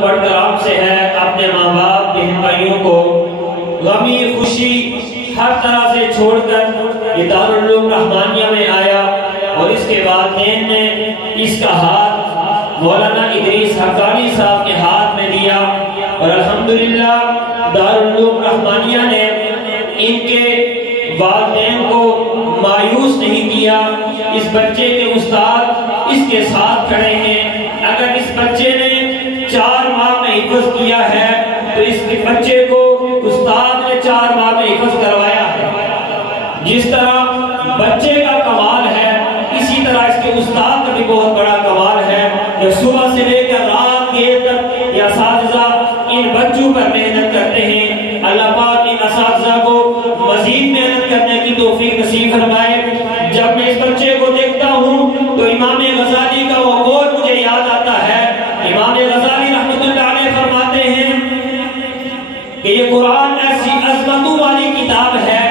بڑھ کر آپ سے ہے اپنے ماں باپ بہن بھائیوں کو غمی خوشی ہر طرح سے چھوڑ کر یہ دارالعلوم رحمانیہ میں آیا اور اس کے والدین نے اس کا ہاتھ مولانا ادریس حقانی صاحب کے ہاتھ میں دیا اور الحمدللہ دارالعلوم رحمانیہ نے ان کے والدین کو مایوس نہیں کیا. اس بچے کے استاد اس کے ساتھ کھڑے ہیں. اگر اس بچے نے 4 ماہ میں حفظ کیا ہے تو اس بچے کو استاد نے 4 ماہ میں حفظ کروایا ہے. جس طرح بچے کا کمال ہے اسی طرح اس کے استاد کا بھی بہت بڑا کمال ہے جو صبح سے لے کر رات دیر تک یہ اساتذہ ان بچوں پر محنت کرتے ہیں. اللہ پاک ان اساتذہ کو مزید محنت کرنے کی توفیق نصیب فرمائے. جب میں اس بچے کو دیکھتا ہوں تو امام غزالی کا وہ قول مجھے یاد آتا ہے. امام غزالی رحمۃ اللہ علیہ فرماتے ہیں کہ یہ قرآن ایسی عظمتوں والی کتاب ہے